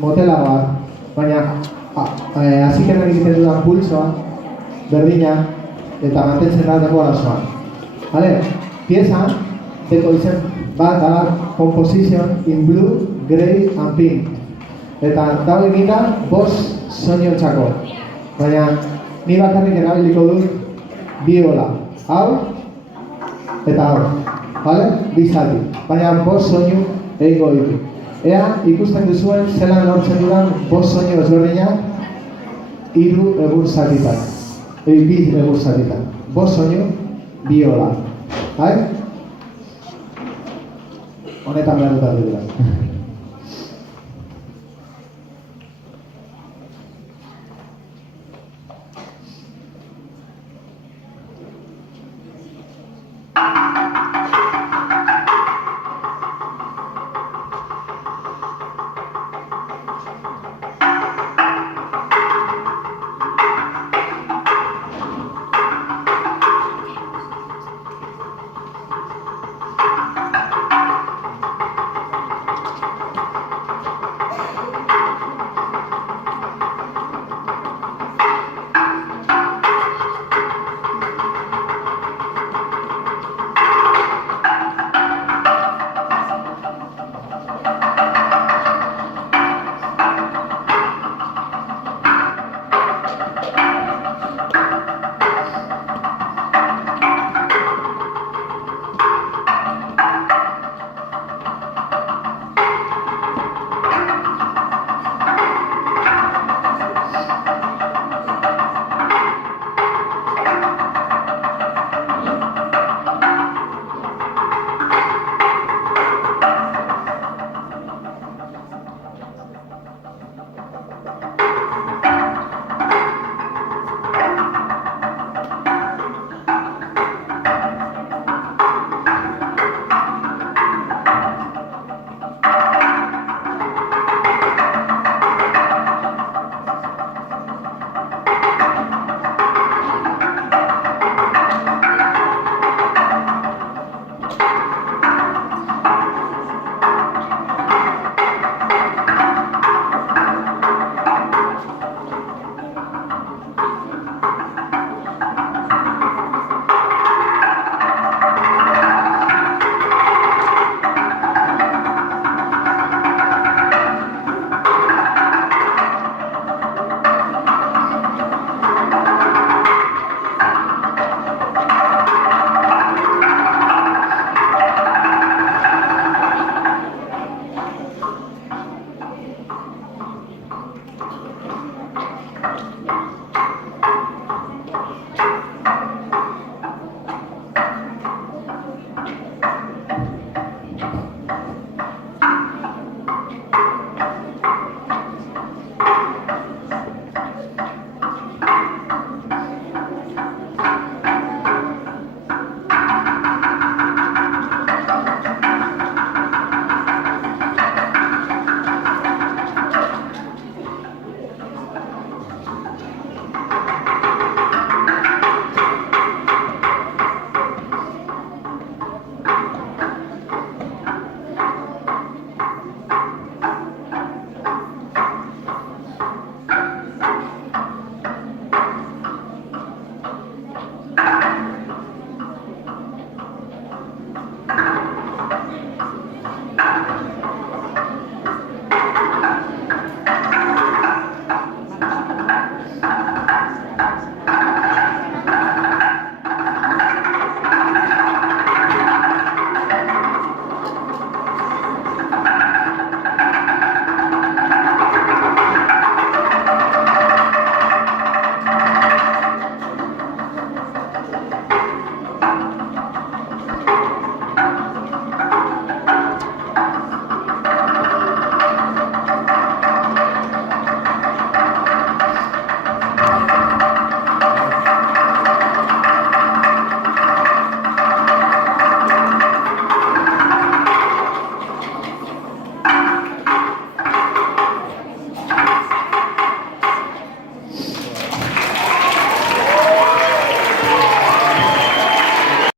motelagoak, baina hasikeran egiten dudan pulsoa, berdina, eta mantentzen da denbora osoan. Vale? Pieza, deko izen bat da Composition in Blue, Grey and Pink. Eta dago egin da, 5 soinutxako. Baina, ni bakarrik erabiliko dut biola. Hau, eta hau. Vale? Bi zati. Baina 5 soinu egingo ditu. Ea, ikusten duzuen, zelan lortzen dudan 5 soinu ezberdinak 3 egur zatitan. 2 egur zatitan. 5 soinu, biola. Bai? Honetan behar dut dira.